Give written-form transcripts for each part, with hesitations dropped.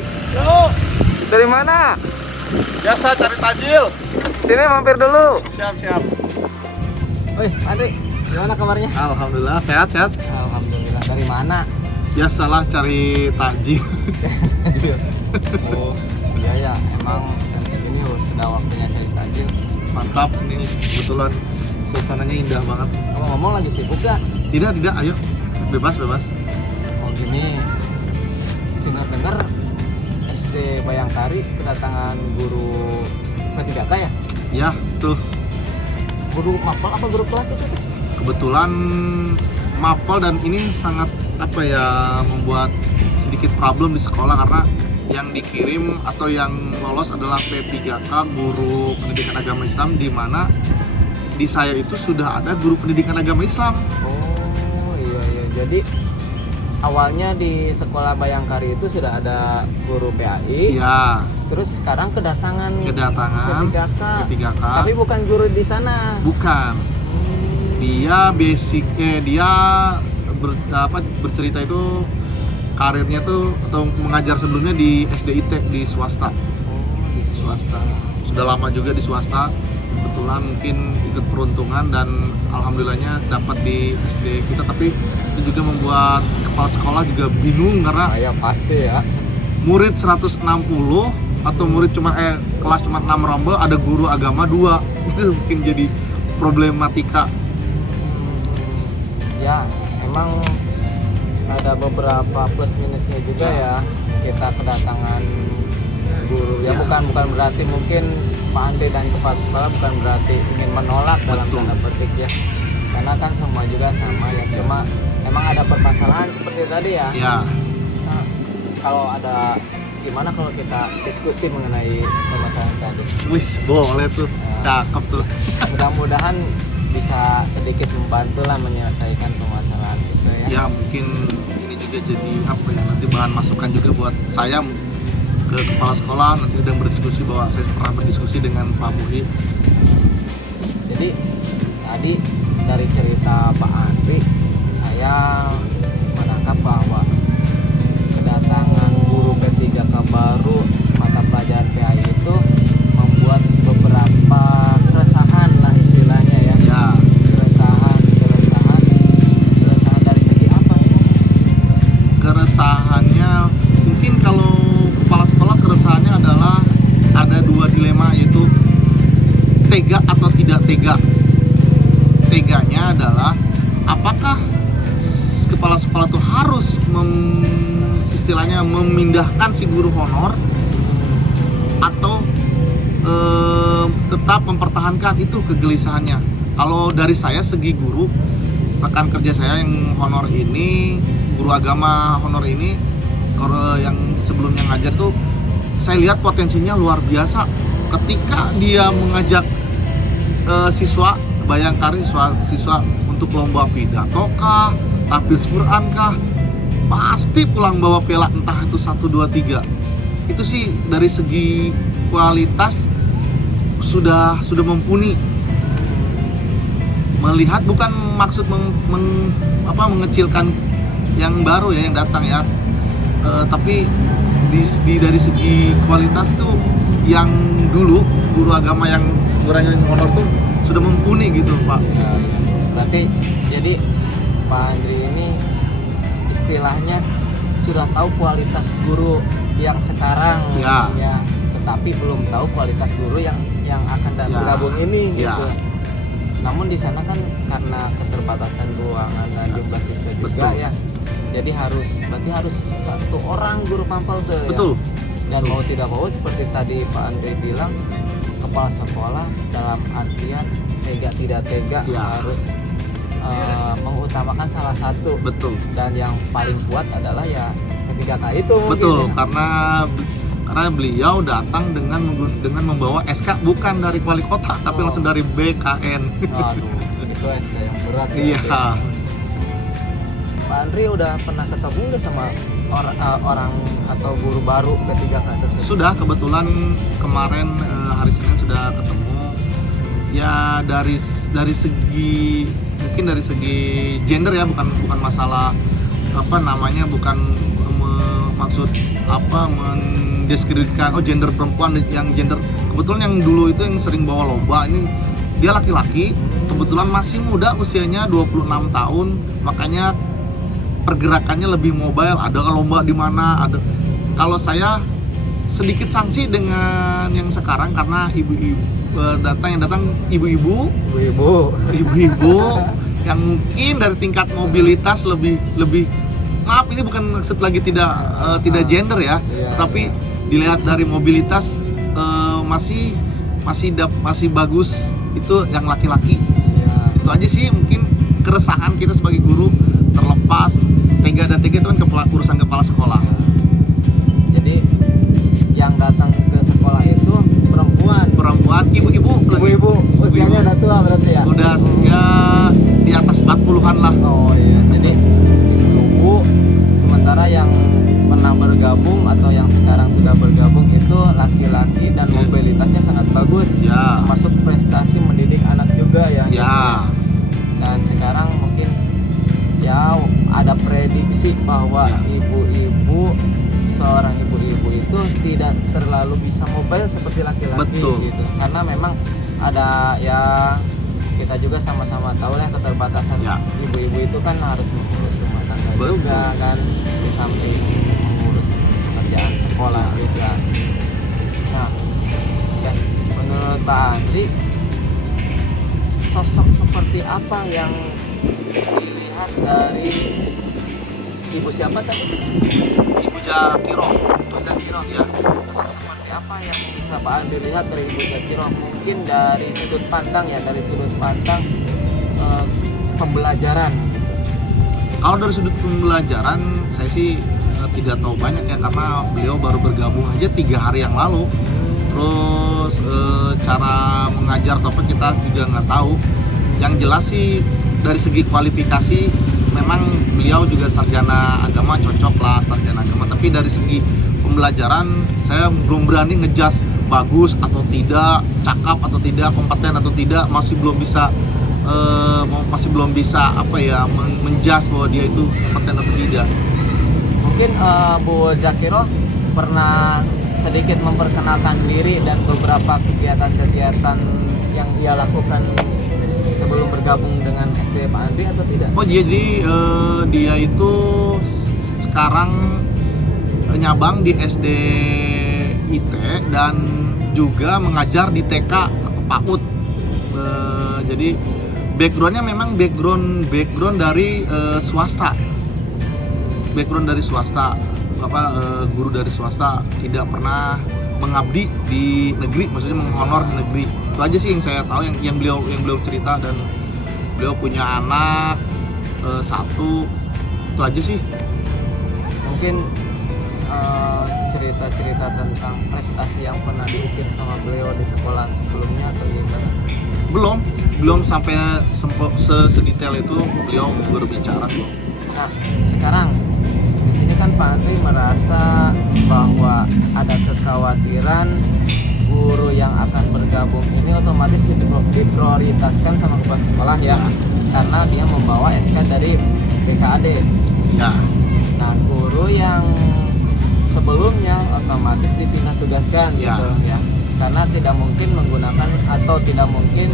Andri. Yo, Dari mana? biasa cari tajil. Sini mampir dulu. Siap. Wih, Andri, gimana kabarnya? Alhamdulillah sehat. Alhamdulillah. Dari mana? Biasalah cari tajil. Oh, iya ya, emang jam segini sudah waktunya cari takjil. Mantap nih, kebetulan suasananya indah banget. Ngomong-ngomong lagi sibuk gak? Tidak, ayo. Bebas. Oh gini, dengar SD Bayangkari kedatangan guru P3K ya? Ya, tuh. Guru mapel apa guru kelas itu? Kebetulan mapel dan ini sangat membuat sedikit problem di sekolah karena yang dikirim atau yang lolos adalah P3K guru pendidikan agama Islam, di mana di saya itu sudah ada guru pendidikan agama Islam. Oh iya, jadi awalnya di sekolah Bayangkari itu sudah ada guru PAI. Iya. Terus sekarang kedatangan P3K. Tapi bukan guru di sana. Bukan. Dia bercerita itu karirnya tuh atau mengajar sebelumnya di SDIT di swasta. Di Swasta. Sudah lama juga di swasta. Kebetulan mungkin ikut peruntungan dan alhamdulillahnya dapat di SD kita, tapi itu juga membuat kepala sekolah juga bingung karena ya pasti ya. murid 160 atau murid kelas cuma 6 rombel, ada guru agama 2. Itu mungkin jadi problematika. Ya, emang ada beberapa plus minusnya juga ya kita kedatangan guru. Ya, bukan berarti mungkin Pak Andri dan kepala sekolah bukan berarti ingin menolak dalam tanda petik ya. Karena kan semua juga sama ya. Cuma emang ada permasalahan seperti tadi ya. Ya. Nah, kalau ada gimana kalau kita diskusi mengenai permasalahan tadi? Wis, boleh tuh. Cakep tuh. Mudah-mudahan bisa sedikit membantu lah menyelesaikan permasalahan itu ya. Ya, mungkin ini juga jadi nanti bahan masukan juga buat saya ke kepala sekolah, nanti sedang berdiskusi bahwa saya pernah berdiskusi dengan Pak Muhi. Jadi tadi dari cerita Pak Andri, saya menangkap bahwa kedatangan guru P3K baru mata pelajaran PAI itu membuat beberapa keresahan lah istilahnya ya. Ya, Keresahan dari segi apa ya? keresahannya mungkin kalau kepala sekolah keresahannya adalah ada 2 dilema, yaitu tega atau tidak tega. Teganya adalah apakah kepala sekolah itu harus istilahnya memindahkan si guru honor atau tetap mempertahankan, itu kegelisahannya. Kalau dari saya segi guru, rekan kerja saya yang honor ini, guru agama honor ini, kalau yang sebelumnya ngajar tuh saya lihat potensinya luar biasa. Ketika dia mengajak siswa Bayangkari, siswa untuk lomba pidato kah, tahfiz Quran kah, pasti pulang bawa piala, entah itu 1, 2, 3. Itu sih dari segi kualitas sudah mumpuni. Melihat bukan maksud mengecilkan yang baru ya, yang datang ya, tapi dari segi kualitas tuh yang dulu guru agama yang honor tuh sudah mumpuni gitu Pak. Ya. Berarti jadi Pak Andri ini istilahnya sudah tahu kualitas guru yang sekarang Ya. Tetapi belum tahu kualitas guru yang akan bergabung ini gitu. Namun di sana kan karena keterbatasan ruangan dan jumlah siswa juga ya. Jadi berarti harus 1 orang guru pampel tuh. Betul. Ya? Dan mau tidak mau seperti tadi Pak Andri bilang, kepala sekolah dalam artian tega tidak tega harus mengutamakan salah satu. Betul. Dan yang paling kuat adalah ya P3K itu. Betul, mungkin, ya. karena beliau datang dengan membawa SK bukan dari wali kota, tapi langsung dari BKN. Aduh, itu SK yang berat. Iya. Pak Andri udah pernah ketemu nggak sama orang atau guru baru P3K tersebut? Sudah, kebetulan kemarin hari Senin sudah ketemu. Ya dari segi mungkin dari segi gender ya, bukan masalah bukan maksud apa mendeskripsikan gender perempuan yang gender, kebetulan yang dulu itu yang sering bawa lomba ini dia laki-laki, kebetulan masih muda usianya 26 tahun, makanya pergerakannya lebih mobile, ada lomba di mana ada. Kalau saya sedikit sanksi dengan yang sekarang karena ibu-ibu yang datang ibu-ibu yang mungkin dari tingkat mobilitas lebih maaf, ini bukan maksud lagi tidak gender ya, tapi dilihat dari mobilitas masih bagus itu yang laki-laki. Itu aja sih mungkin keresahan kita sebagai guru, terlepas tega dan tega itu kan urusan kepala sekolah. Jadi yang datang ke sekolah itu perempuan, ibu-ibu usianya udah tua berarti ya? Udah ya di atas 40-an lah. Oh iya, jadi ibu, sementara yang pernah bergabung atau yang sekarang sudah bergabung itu laki-laki dan mobilitasnya sangat bagus, ya, termasuk prestasi mendidik anak juga ya. Ya. Dan sekarang mungkin ya ada prediksi bahwa seorang ibu-ibu itu tidak terlalu bisa mobile seperti laki-laki. Betul. Gitu, karena memang ada ya, kita juga sama-sama tahu lah keterbatasan ibu-ibu itu kan harus mengurus rumah tangga juga kan, di samping mengurus kerjaan sekolah juga. Nah, ya, menurut Pak Andri, sosok seperti apa yang dilihat dari ibu siapa tadi? Ibu Jakiro Ya. Sosok seperti apa yang bisa Pak Andri lihat dari Ibu Jakiro? Mungkin dari sudut pandang pembelajaran. Kalau dari sudut pembelajaran saya sih tidak tahu banyak ya, karena beliau baru bergabung aja 3 hari yang lalu. Terus cara mengajar topik kita juga nggak tahu. Yang jelas sih dari segi kualifikasi memang beliau juga sarjana agama, cocok lah sarjana agama, tapi dari segi pembelajaran saya belum berani ngejudge bagus atau tidak, cakap atau tidak, kompeten atau tidak, masih belum bisa apa ya menjudge bahwa dia itu kompeten atau tidak. Mungkin Bu Zakiro pernah sedikit memperkenalkan diri dan beberapa kegiatan-kegiatan yang ia lakukan sebelum bergabung dengan SD Pak Andri atau tidak? Oh jadi dia itu sekarang nyabang di SD IT dan juga mengajar di TK atau PAUD. Jadi backgroundnya memang background dari swasta. Background dari swasta, guru dari swasta, tidak pernah mengabdi di negeri, maksudnya menghonor di negeri. Itu aja sih yang saya tahu, yang beliau cerita, dan beliau punya anak 1. Itu aja sih. Mungkin cerita-cerita tentang prestasi yang pernah diukir sama beliau di sekolah sebelumnya atau gimana? Belum sampai sedetail itu beliau berbicara belum. Nah, sekarang di sini kan Pak Andri merasa bahwa ada kekhawatiran guru yang akan bergabung ini otomatis diprioritaskan sama kepala sekolah ya, karena dia membawa SK dari BKAD. Ya. Nah, guru yang sebelumnya otomatis dipindah tugaskan gitu ya, karena tidak mungkin menggunakan atau tidak mungkin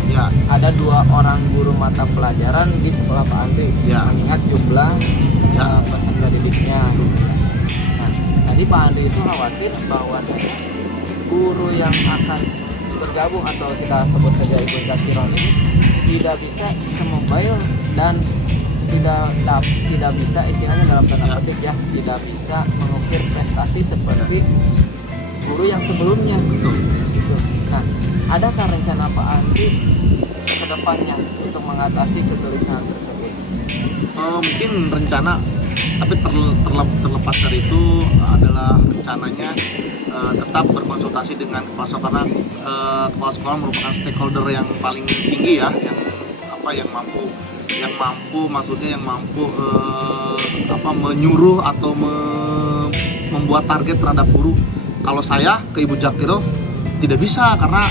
ada 2 orang guru mata pelajaran di sekolah Pak Andri, mengingat jumlah peserta didiknya. Nah, tadi Pak Andri itu khawatir bahwa guru yang akan bergabung atau kita sebut saja Ibu Zakiro ini tidak bisa semobile dan tidak bisa, istilahnya dalam tanda petik ya, tidak bisa mengukir prestasi seperti guru yang sebelumnya. Betul. Nah, adakah rencana Pak Andri ke depannya untuk mengatasi kegelisahan tersebut? Mungkin rencana, tapi terlepas dari itu adalah rencananya tetap berkonsultasi dengan kepala sekolah, karena kepala sekolah merupakan stakeholder yang paling tinggi ya, yang mampu menyuruh atau membuat target terhadap guru. Kalau saya ke Ibu Jakiro tidak bisa, karena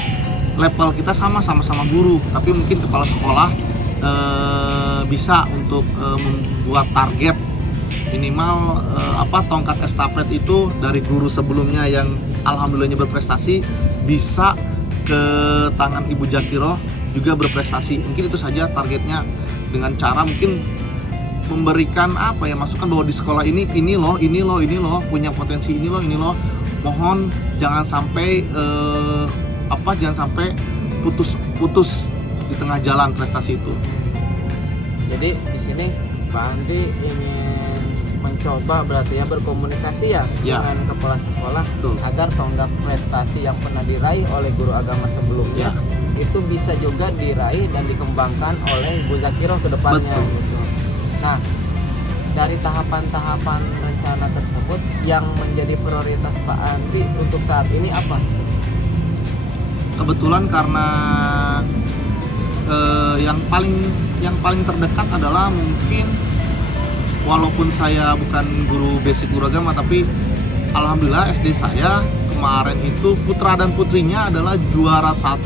level kita sama-sama guru, tapi mungkin kepala sekolah bisa untuk membuat target tongkat estafet itu dari guru sebelumnya yang alhamdulillahnya berprestasi bisa ke tangan Ibu Jakiroh juga berprestasi. Mungkin itu saja targetnya, dengan cara mungkin memberikan masukan bahwa di sekolah ini loh punya potensi, ini loh. Mohon jangan sampai putus di tengah jalan prestasi itu. Jadi di sini Pak Andri ingin mencoba berarti ya berkomunikasi ya dengan kepala sekolah. Betul. Agar tonggak prestasi yang pernah diraih oleh guru agama sebelumnya itu bisa juga diraih dan dikembangkan oleh Ibu Jakiroh ke depannya. Gitu. Nah, dari tahapan-tahapan rencana tersebut yang menjadi prioritas Pak Andri untuk saat ini apa? Kebetulan karena yang paling terdekat adalah mungkin, walaupun saya bukan guru basic guru agama, tapi alhamdulillah SD saya kemarin itu putra dan putrinya adalah juara 1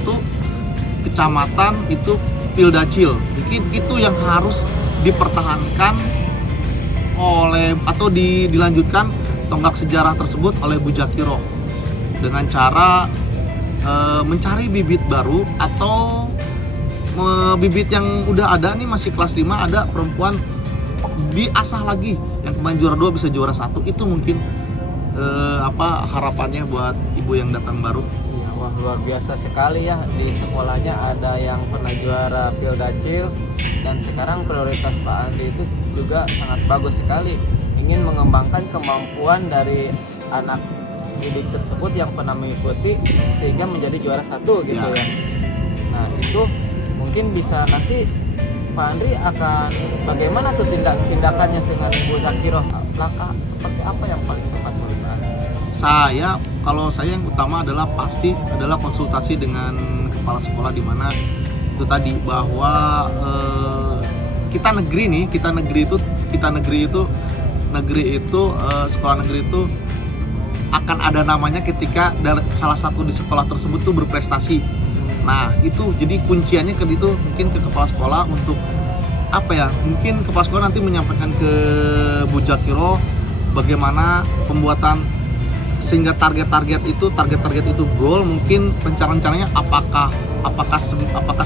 kecamatan itu Pildacil. Mungkin itu yang harus dipertahankan atau dilanjutkan tonggak sejarah tersebut oleh Bu Jakiroh dengan cara mencari bibit baru atau bibit yang udah ada nih, masih kelas 5 ada perempuan diasah lagi, yang kemarin juara 2 bisa juara 1. Itu mungkin harapannya buat ibu yang datang baru. Ya, wah luar biasa sekali ya, di sekolahnya ada yang pernah juara Pildacil dan sekarang prioritas Pak Andri itu juga sangat bagus sekali, ingin mengembangkan kemampuan dari anak didik tersebut yang pernah mengikuti sehingga menjadi juara 1 gitu ya. Nah itu mungkin bisa nanti Pak Andri akan bagaimana tuh tindakannya dengan Ibu Jakiroh, langkah seperti apa yang paling tepat menurut Pak Andri? Kalau saya yang utama pasti adalah konsultasi dengan kepala sekolah, di mana itu tadi bahwa kita negeri itu sekolah negeri itu akan ada namanya ketika salah satu di sekolah tersebut tuh berprestasi. Nah itu jadi kunciannya ke itu, mungkin ke kepala sekolah untuk mungkin kepala sekolah nanti menyampaikan ke Bu Jakiroh bagaimana pembuatan sehingga target-target itu goal, mungkin rencananya apakah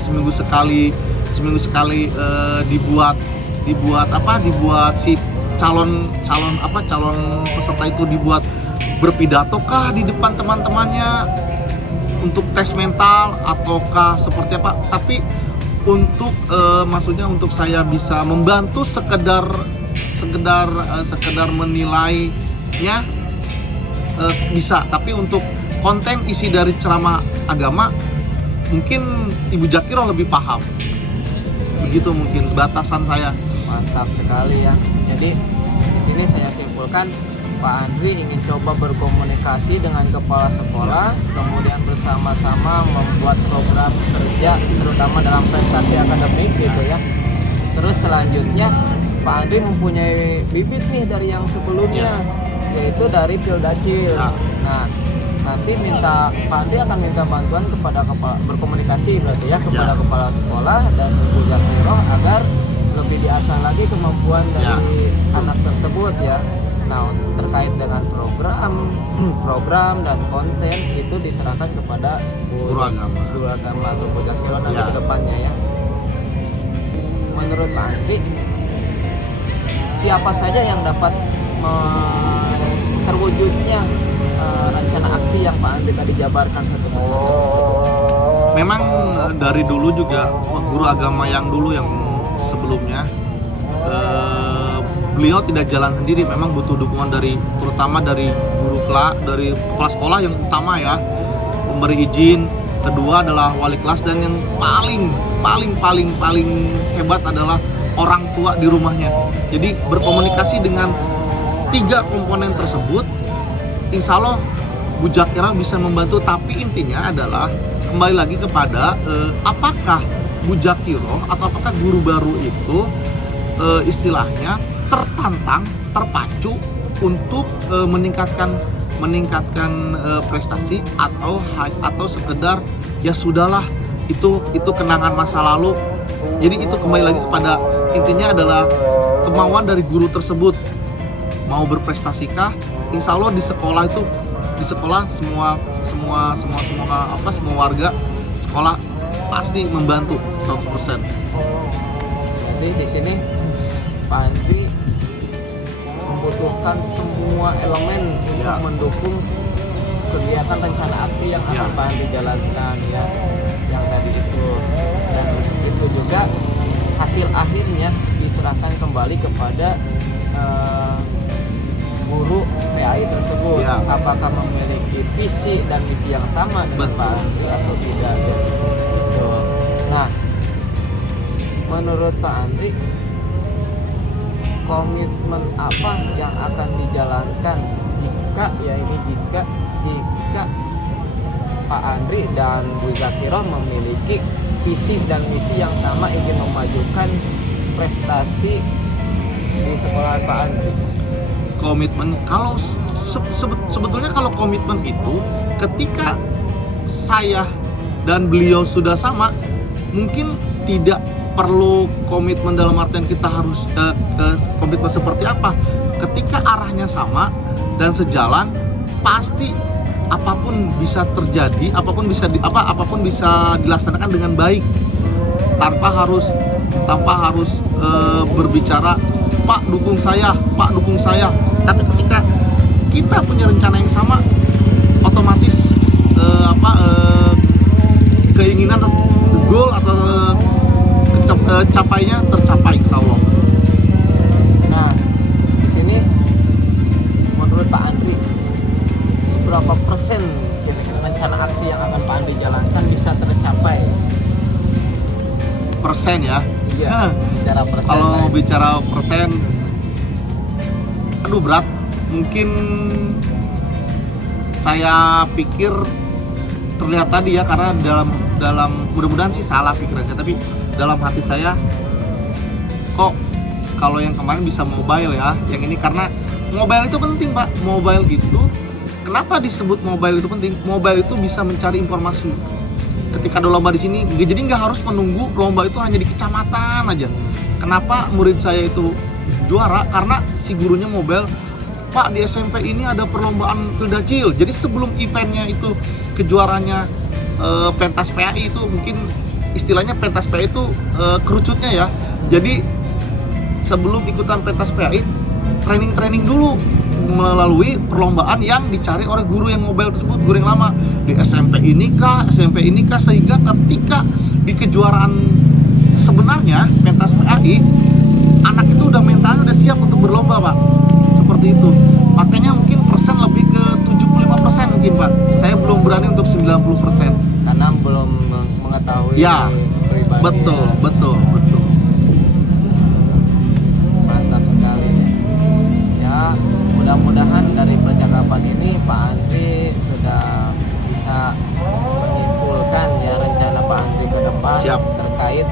seminggu sekali dibuat si calon peserta itu dibuat berpidato kah di depan teman-temannya untuk tes mental ataukah seperti apa, tapi untuk maksudnya untuk saya bisa membantu sekedar menilainya bisa, tapi untuk konten isi dari ceramah agama mungkin Ibu Jakiroh lebih paham. Begitu mungkin batasan saya. Mantap sekali ya. Jadi di sini saya simpulkan Pak Andri ingin coba berkomunikasi dengan kepala sekolah, kemudian bersama-sama membuat program kerja terutama dalam prestasi akademik gitu ya. Terus selanjutnya Pak Andri mempunyai bibit nih dari yang sebelumnya, yaitu dari Pildacil. Nah, nanti Pak Andri akan minta bantuan kepada berkomunikasi berarti ya kepada kepala sekolah dan Ibu Jakiroh agar lebih diasah lagi kemampuan dari anak tersebut ya. Nah, terkait dengan program dan konten itu diserahkan kepada guru agama atau Bu Jakiroh nanti ke depannya ya. Menurut Pak Andri, siapa saja yang dapat terwujudnya rencana aksi yang Pak Andri tadi jabarkan satu persatu? Memang dari dulu juga guru agama yang sebelumnya beliau tidak jalan sendiri, memang butuh dukungan terutama dari dari kepala sekolah yang utama ya, memberi izin. Kedua adalah wali kelas, dan yang paling hebat adalah orang tua di rumahnya. Jadi berkomunikasi dengan 3 komponen tersebut, insya Allah Bu Jakiroh bisa membantu. Tapi intinya adalah kembali lagi kepada apakah Bu Jakiroh atau apakah guru baru itu istilahnya terpacu untuk meningkatkan prestasi atau sekedar ya sudahlah itu kenangan masa lalu. Jadi itu kembali lagi kepada intinya adalah kemauan dari guru tersebut mau berprestasikah, insya Allah di sekolah semua warga sekolah pasti membantu 100%. Jadi di sini Pak Andri membutuhkan semua elemen untuk mendukung kegiatan rencana aksi yang akan Pak Andri jalankan ya, yang tadi itu, dan itu juga hasil akhirnya diserahkan kembali kepada guru PAI tersebut, apakah memiliki visi dan misi yang sama dengan Pak Andri atau tidak gitu. Nah, menurut Pak Andri, komitmen apa yang akan dijalankan jika Pak Andri dan Bu Zakirah memiliki visi dan misi yang sama, ingin memajukan prestasi di sekolah Pak Andri? Komitmen, kalau sebetulnya kalau komitmen itu ketika saya dan beliau sudah sama, mungkin tidak perlu komitmen dalam artian kita harus komitmen seperti apa. Ketika arahnya sama dan sejalan, pasti apapun bisa terjadi, apapun bisa dilaksanakan dengan baik, tanpa harus berbicara Pak dukung saya. Tapi ketika kita punya rencana yang sama, otomatis keinginan goal atau tercapai insya Allah. Nah, di sini menurut Pak Andri, seberapa persen rencana aksi yang akan Pak Andri jalankan bisa tercapai? Persen ya? Iya, bicara persen. Kalau bicara persen, aduh berat. Mungkin saya pikir terlihat tadi ya, karena dalam mudah-mudahan sih salah pikirannya, tapi dalam hati saya kok kalau yang kemarin bisa mobile ya, yang ini karena mobile itu penting Pak. Mobile itu kenapa disebut mobile itu penting? Mobile itu bisa mencari informasi. Ketika ada lomba di sini, jadi nggak harus menunggu lomba itu hanya di kecamatan aja. Kenapa murid saya itu juara? Karena si gurunya mobile, Pak di SMP ini ada perlombaan Pildacil. Jadi sebelum eventnya itu kejuaranya pentas PAI itu, mungkin istilahnya pentas PAI itu kerucutnya ya. Jadi sebelum ikutan pentas PAI, training dulu melalui perlombaan yang dicari oleh guru yang mobile tersebut, guru yang lama di SMP ini kah, sehingga ketika di kejuaraan sebenarnya pentas PAI, anak itu udah mentalnya udah siap untuk berlomba Pak, seperti itu. Makanya mungkin persen lebih ke 75% mungkin Pak. Saya belum berani untuk 90% karena belum mengetahui ya, pribadinya. betul. Mantap sekali ya. Mudah-mudahan dari percakapan ini Pak Andri sudah bisa menyimpulkan ya rencana Pak Andri ke depan. Siap. Terkait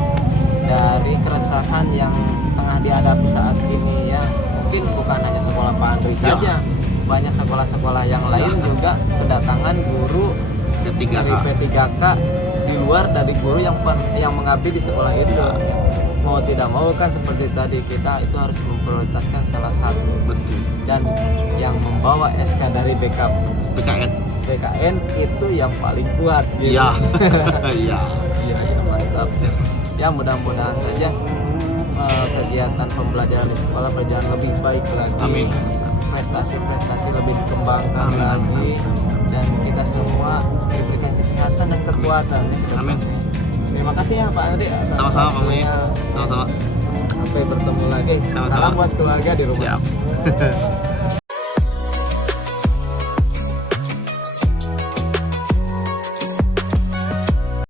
dari keresahan yang tengah dihadapi saat ini ya. Mungkin bukan hanya sekolah Pak Andri saja, banyak sekolah-sekolah yang lain juga kedatangan guru dari P3K di luar dari guru yang mengabdi di sekolah itu. Mau tidak mau kan seperti tadi, kita itu harus memprioritaskan salah satu. Betul. Dan yang membawa SK dari BKN itu yang paling kuat gitu. Iya. Iya. Mantap. Ya mudah-mudahan saja kegiatan pembelajaran di sekolah berjalan lebih baik lagi. Amin. Prestasi lebih dikembangkan lagi. Dan kita semua diberikan kesehatan dan kekuatan ya. Amin. Terima kasih ya Pak Andri. Sama-sama Pak Mui. Sama-sama. Sampai bertemu lagi. Sama-sama. Salam buat keluarga di rumah. Siap.